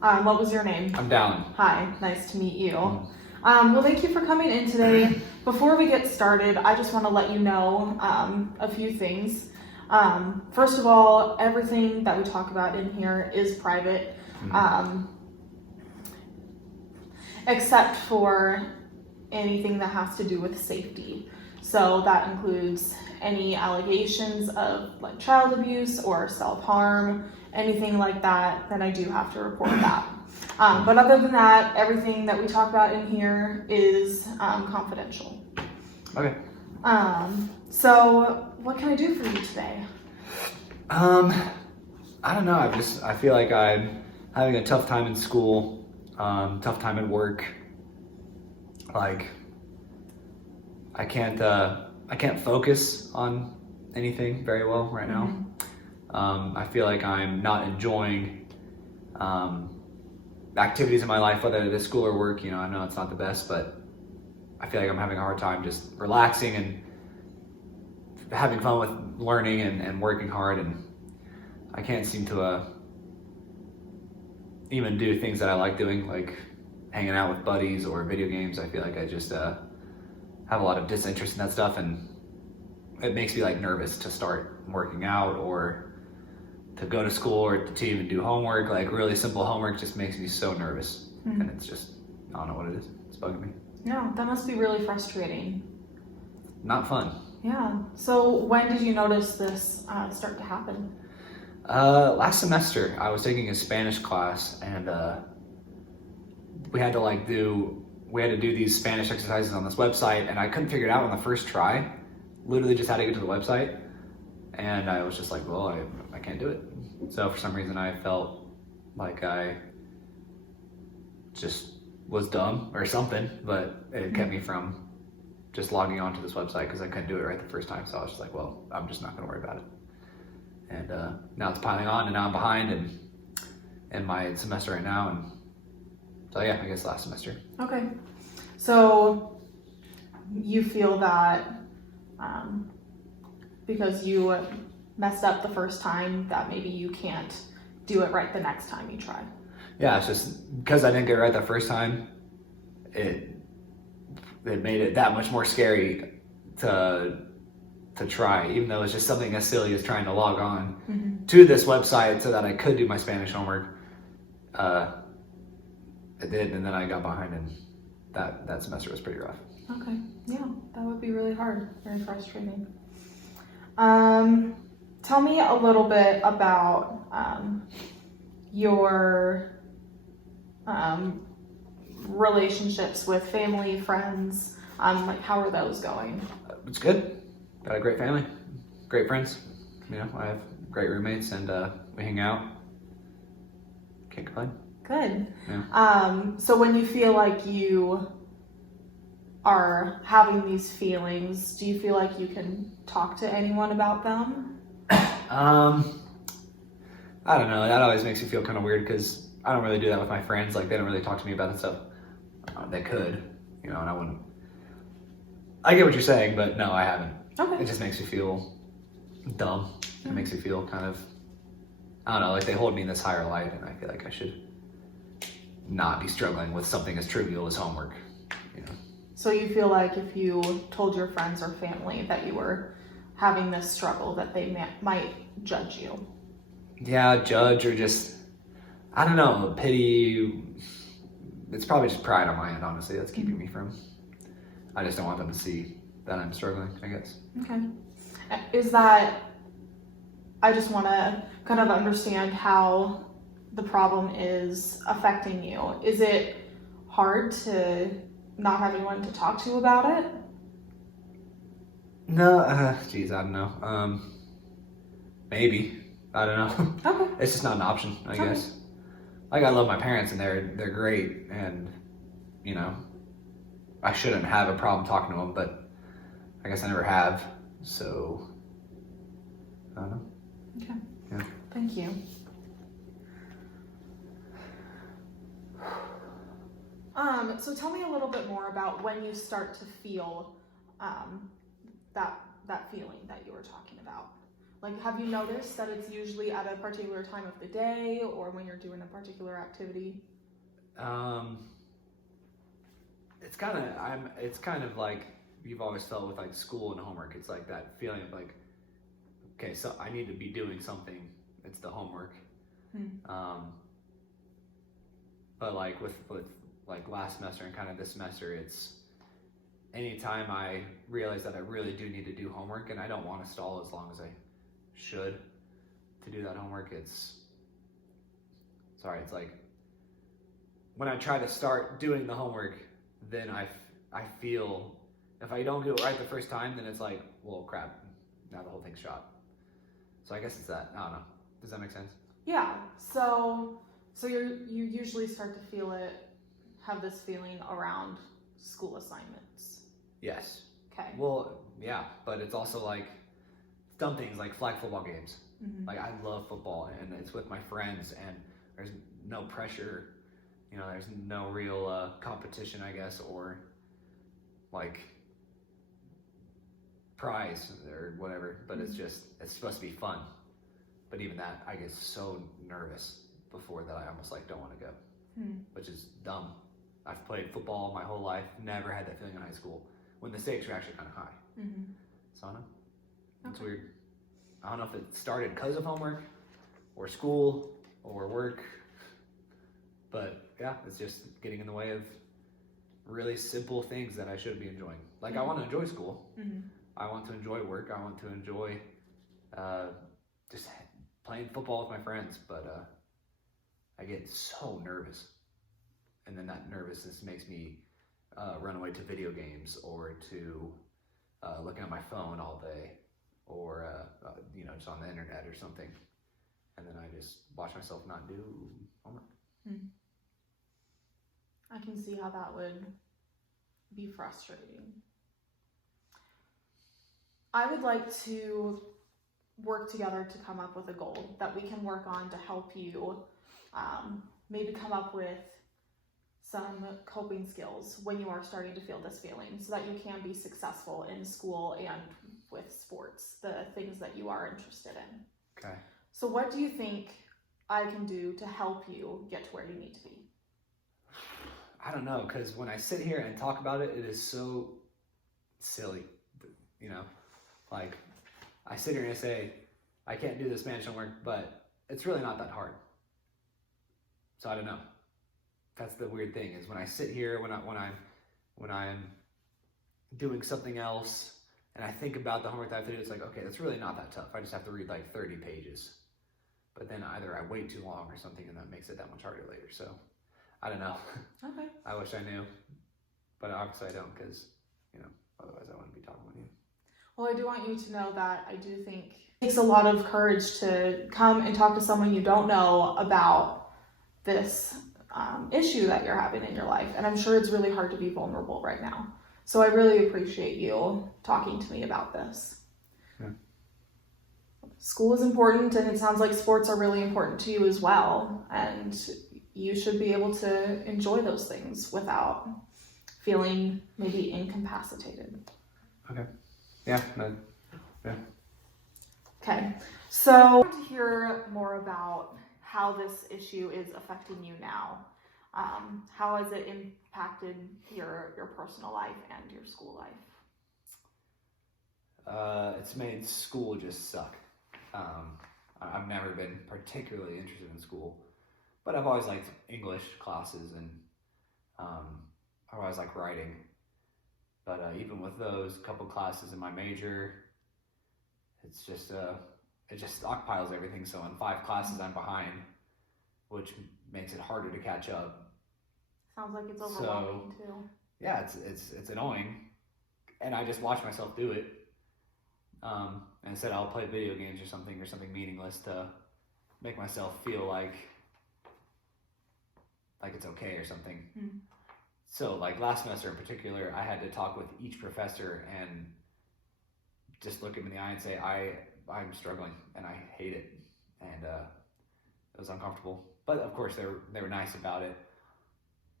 What was your name? I'm Dallin. Hi, nice to meet you. Well, thank you for coming in today. Before we get started, I just want to let you know a few things. First of all, everything that we talk about in here is private, except for anything that has to do with safety. So that includes any allegations of like child abuse or self-harm, anything like that, then I do have to report that. But other than that, everything that we talk about in here is confidential. Okay. So what can I do for you today? I don't know. I feel like I'm having a tough time in school, tough time at work. Like, I can't focus on anything very well right now. I feel like I'm not enjoying activities in my life, whether it is school or work. You know, I know it's not the best, but I feel like I'm having a hard time just relaxing and having fun with learning and working hard, and I can't seem to even do things that I like doing, like hanging out with buddies or video games. I feel like I just have a lot of disinterest in that stuff, and it makes me like nervous to start working out or to go to school or to even do homework. Like really simple homework just makes me so nervous, and it's just, I don't know what it is. It's bugging me. Yeah, that must be really frustrating. Not fun. Yeah. So when did you notice this start to happen? Last semester I was taking a Spanish class, and we had to do these Spanish exercises on this website, and I couldn't figure it out on the first try. Literally just had to get to the website, and I was just like, well, I can't do it. So for some reason I felt like I just was dumb or something, but it kept me from just logging onto this website because I couldn't do it right the first time. So I was just like, well, I'm just not gonna worry about it. And now it's piling on, and now I'm behind in my semester right now, and so yeah, I guess last semester. Okay. So you feel that because you messed up the first time that maybe you can't do it right the next time you try. Yeah, it's just because I didn't get it right the first time, it made it that much more scary to try, even though it's just something as silly as trying to log on to this website so that I could do my Spanish homework. It did, and then I got behind, and that semester was pretty rough. Okay, yeah, that would be really hard, very frustrating. Tell me a little bit about your relationships with family, friends, like how are those going? It's good. Got a great family, great friends. You know, I have great roommates, and we hang out. Can't complain. Good. Yeah. So when you feel like you are having these feelings, do you feel like you can talk to anyone about them? I don't know. That always makes me feel kind of weird because I don't really do that with my friends. Like, they don't really talk to me about that stuff. They could, you know, and I wouldn't. I get what you're saying, but no, I haven't. Okay. It just makes me feel dumb. It makes me feel kind of, I don't know, like they hold me in this higher light, and I feel like I should not be struggling with something as trivial as homework, you know. So you feel like if you told your friends or family that you were having this struggle, that they might judge you? Yeah, judge, or just, I don't know, pity. It's probably just pride on my end, honestly, that's keeping me from. I just don't want them to see that I'm struggling, I guess. Okay. Is that, I just want to kind of understand how the problem is affecting you. Is it hard to not have anyone to talk to about it? No, geez, I don't know. Maybe. I don't know. Okay. It's just not an option, I guess. Like, I love my parents, and they're great, and, you know, I shouldn't have a problem talking to them, but I guess I never have, so I don't know. Okay. Yeah. Thank you. So tell me a little bit more about when you start to feel that feeling that you were talking about. Like, have you noticed that it's usually at a particular time of the day or when you're doing a particular activity? It's kind of like you've always felt with like school and homework. It's like that feeling of like, okay, so I need to be doing something. It's the homework. But like with like last semester and kind of this semester, it's anytime I realize that I really do need to do homework and I don't want to stall as long as I should to do that homework, it's like when I try to start doing the homework, then I feel if I don't do it right the first time, then it's like, well, crap, now the whole thing's shot. So I guess it's that. I don't know. Does that make sense? Yeah. So you usually start to have this feeling around school assignments. Yes. Okay. Well, yeah, but it's also like dumb things like flag football games. Mm-hmm. Like I love football and it's with my friends and there's no pressure, there's no real competition, I guess, or like prize or whatever, but it's supposed to be fun. But even that, I get so nervous before that I almost like don't want to go, which is dumb. I've played football my whole life, never had that feeling in high school when the stakes were actually kind of high. So I don't know. It's weird. I don't know if it started because of homework or school or work, but yeah, it's just getting in the way of really simple things that I should be enjoying. Like I want to enjoy school. I want to enjoy work. I want to enjoy just playing football with my friends, but I get so nervous. And then that nervousness makes me run away to video games or to looking at my phone all day or, just on the internet or something. And then I just watch myself not do homework. I can see how that would be frustrating. I would like to work together to come up with a goal that we can work on to help you maybe come up with some coping skills when you are starting to feel this feeling so that you can be successful in school and with sports, the things that you are interested in. Okay. So what do you think I can do to help you get to where you need to be? I don't know, because when I sit here and talk about it, it is so silly, like I sit here and I say, I can't do this management work, but it's really not that hard. So I don't know. That's the weird thing is when I sit here, when I'm doing something else and I think about the homework that I have to do, it's like, okay, that's really not that tough. I just have to read like 30 pages. But then either I wait too long or something and that makes it that much harder later. So I don't know. Okay. I wish I knew, but obviously I don't because, otherwise I wouldn't be talking with you. Well, I do want you to know that I do think it takes a lot of courage to come and talk to someone you don't know about this issue that you're having in your life. And I'm sure it's really hard to be vulnerable right now. So I really appreciate you talking to me about this. Yeah. School is important, and it sounds like sports are really important to you as well. And you should be able to enjoy those things without feeling maybe incapacitated. Okay. Yeah. Yeah. Okay. So I want to hear more about how this issue is affecting you now. How has it impacted your personal life and your school life? It's made school just suck. I've never been particularly interested in school, but I've always liked English classes and I've always liked writing. But even with those couple classes in my major, it's just it just stockpiles everything. So in 5 classes I'm behind, which makes it harder to catch up. Sounds like it's overwhelming too. Yeah, it's annoying, and I just watch myself do it. And instead I'll play video games or something meaningless to make myself feel like it's okay or something. So like last semester in particular, I had to talk with each professor and just look him in the eye and say, I'm struggling and I hate it. And it was uncomfortable. But of course they were nice about it.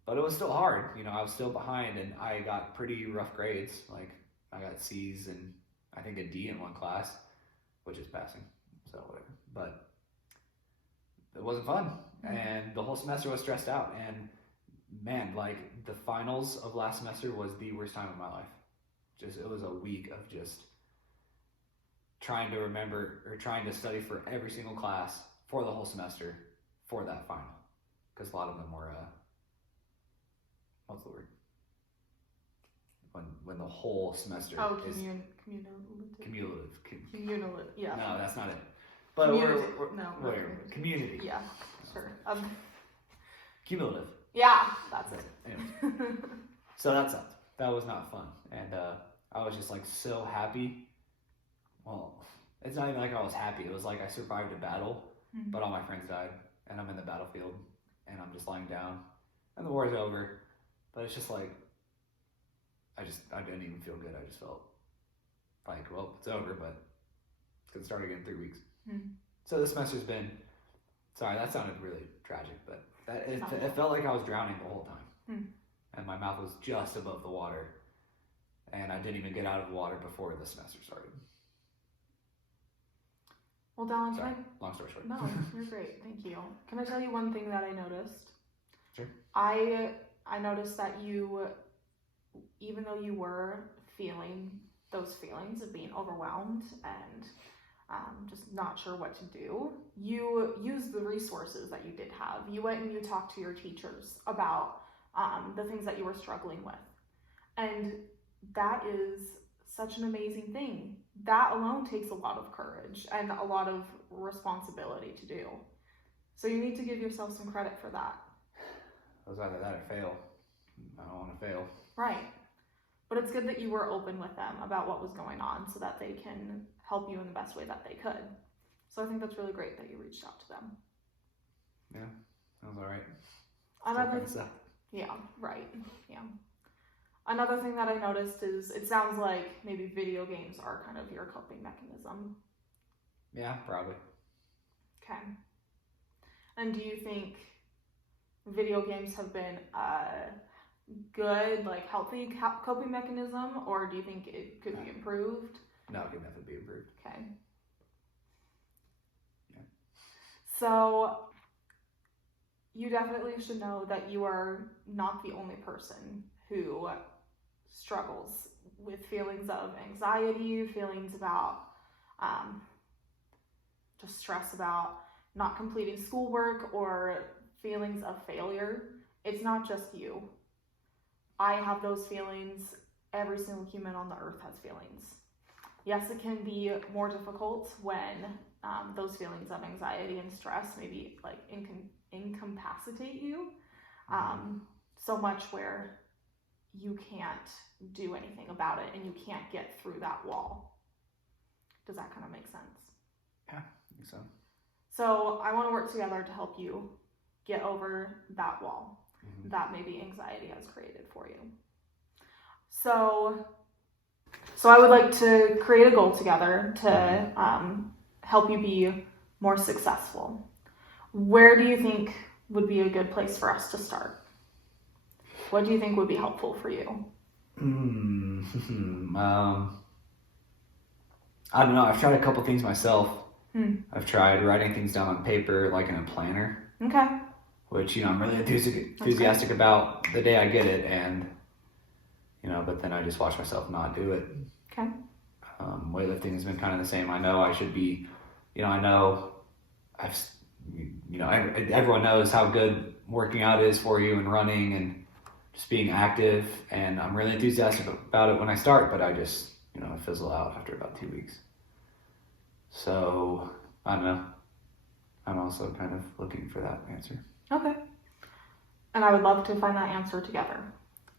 But it was still hard. I was still behind and I got pretty rough grades. Like I got C's and I think a D in one class, which is passing. So whatever. But it wasn't fun, and the whole semester was stressed out. And man, like the finals of last semester was the worst time of my life. It was a week of just trying to remember or trying to study for every single class for the whole semester for that final, because a lot of them were what's the word, when the whole semester is cumulative. Yeah. No, that's not it. But community. Yeah, sure. Cumulative. Yeah, that's it. Anyway. So that sucked. That was not fun. And I was just like so happy. Well, it's not even like I was happy. It was like I survived a battle, but all my friends died, and I'm in the battlefield, and I'm just lying down, and the war's over. But it's just like, I didn't even feel good. I just felt like, well, it's over, but it's going to start again in 3 weeks. So this semester's been, sorry, that sounded really tragic, but it felt like I was drowning the whole time. And my mouth was just above the water, and I didn't even get out of the water before the semester started. Well, Dallin, sorry, long story short. No, you're great. Thank you. Can I tell you one thing that I noticed? Sure. I noticed that you, even though you were feeling those feelings of being overwhelmed and just not sure what to do, you used the resources that you did have. You went and you talked to your teachers about the things that you were struggling with. And that is such an amazing thing. That alone takes a lot of courage and a lot of responsibility to do. So you need to give yourself some credit for that. It was either that or fail. I don't want to fail. Right. But it's good that you were open with them about what was going on so that they can help you in the best way that they could. So I think that's really great that you reached out to them. Yeah, that was all right. Yeah, right. Yeah. Another thing that I noticed is it sounds like maybe video games are kind of your coping mechanism. Yeah, probably. Okay. And do you think video games have been a good, like healthy coping mechanism, or do you think it could be improved? No, it could definitely be improved. Okay. Yeah. So you definitely should know that you are not the only person who struggles with feelings of anxiety, feelings about just stress about not completing schoolwork, or feelings of failure. It's not just you. I have those feelings. Every single human on the earth has feelings. Yes, it can be more difficult when those feelings of anxiety and stress maybe like incapacitate you so much where you can't do anything about it and you can't get through that wall. Does that kind of make sense? Yeah, I think so. So I want to work together to help you get over that wall that maybe anxiety has created for you. So I would like to create a goal together to help you be more successful. Where do you think would be a good place for us to start? What do you think would be helpful for you? I don't know. I've tried a couple things myself. I've tried writing things down on paper, like in a planner. Okay. Which, I'm really enthusiastic about the day I get it, and, but then I just watch myself not do it. Okay. Weightlifting has been kind of the same. I know I should be, everyone knows how good working out is for you and running and just being active, and I'm really enthusiastic about it when I start, but I just, I fizzle out after about 2 weeks. So, I don't know. I'm also kind of looking for that answer. Okay. And I would love to find that answer together.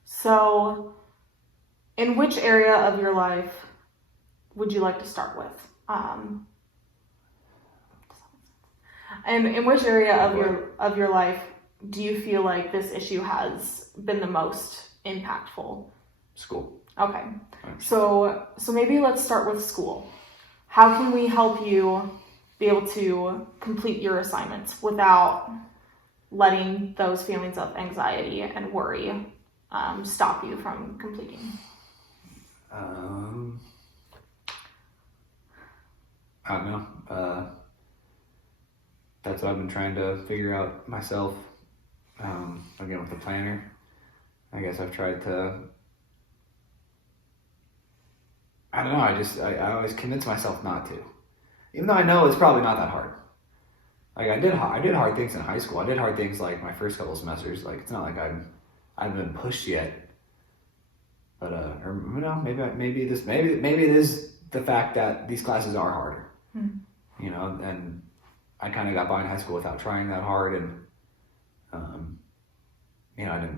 So, in which area of your life would you like to start with? And in which area of your life do you feel like this issue has been the most impactful? School. Okay. So maybe let's start with school. How can we help you be able to complete your assignments without letting those feelings of anxiety and worry stop you from completing? I don't know. that's what I've been trying to figure out myself. Again, with the planner, I guess I've tried to, I don't know, I always convince myself not to. Even though I know it's probably not that hard. Like I did hard things in high school. I did hard things like my first couple semesters. Like it's not like I haven't been pushed yet. But or you know, maybe it is the fact that these classes are harder. You know, and I kind of got by in high school without trying that hard, and you know,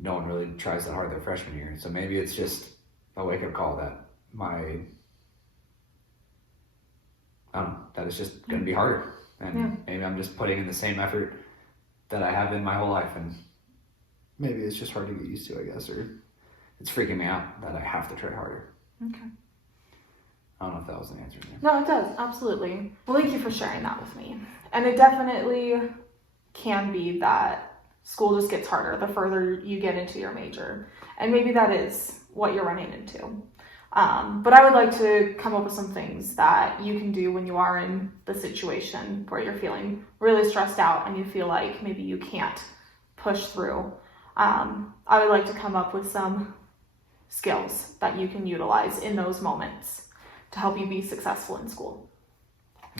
no one really tries that hard their freshman year. So maybe it's just a wake up call that that it's just going to be harder, and maybe I'm just putting in the same effort that I have in my whole life, and maybe it's just hard to get used to, I guess, or it's freaking me out that I have to try harder. Okay. I don't know if that was an answer. No, it does, absolutely. Well, thank you for sharing that with me. And it definitely can be that school just gets harder the further you get into your major, and maybe that is what you're running into. But I would like to come up with some things that you can do when you are in the situation where you're feeling really stressed out and you feel like maybe you can't push through. I would like to come up with some skills that you can utilize in those moments to help you be successful in school.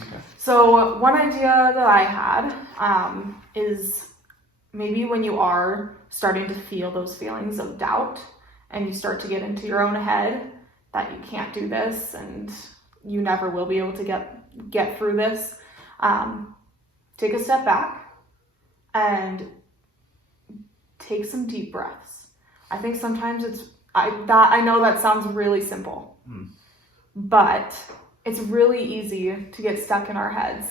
Okay. So one idea that I had is maybe when you are starting to feel those feelings of doubt and you start to get into your own head that you can't do this and you never will be able to get through this, take a step back and take some deep breaths. I think sometimes I know that sounds really simple, but it's really easy to get stuck in our heads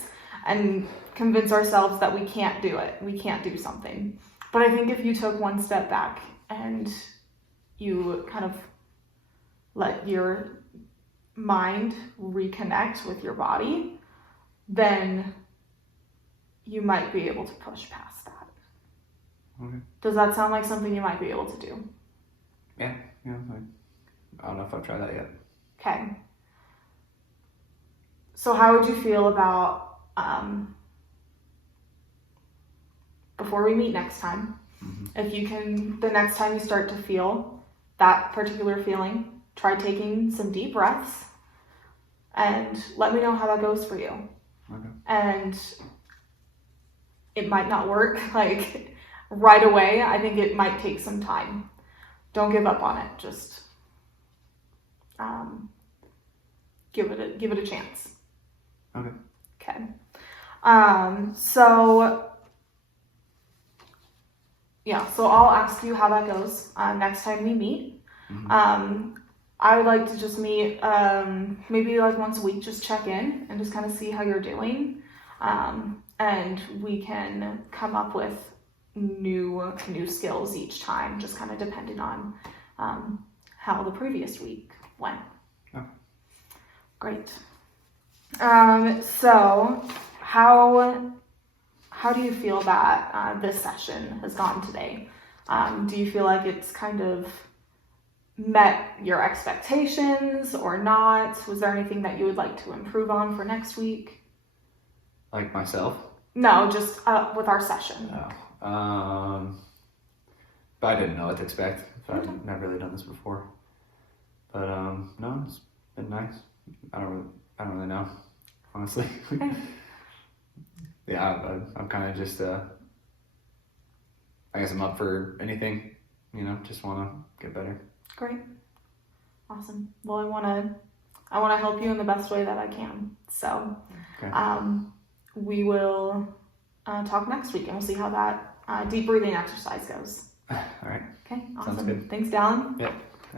and convince ourselves that we can't do it. We can't do something. But I think if you took one step back and you kind of let your mind reconnect with your body, then you might be able to push past that. Okay. Does that sound like something you might be able to do? Yeah. I don't know if I've tried that yet. Okay. So how would you feel about, before we meet next time, if you can, the next time you start to feel that particular feeling, try taking some deep breaths and let me know how that goes for you. Okay. And it might not work like right away. I think it might take some time. Don't give up on it. Just give it a chance. Okay. Okay. So I'll ask you how that goes next time we meet. I would like to just meet maybe like once a week, just check in and just kind of see how you're doing. And we can come up with new skills each time, just kind of depending on how the previous week went. Oh. Great. So how do you feel that this session has gone today? Do you feel like it's kind of met your expectations or not? Was there anything that you would like to improve on for next week? Like myself? No, just with our session. Oh. But I didn't know what to expect. I've never really done this before. But no, it's been nice. I don't really know, honestly. Okay. Yeah, I'm kind of just I guess I'm up for anything, just want to get better. Great. Awesome. Well, I want to help you in the best way that I can. So, Okay. We will talk next week and we'll see how that deep breathing exercise goes. All right. Okay. Awesome. Sounds good. Thanks, Dallin. Yep.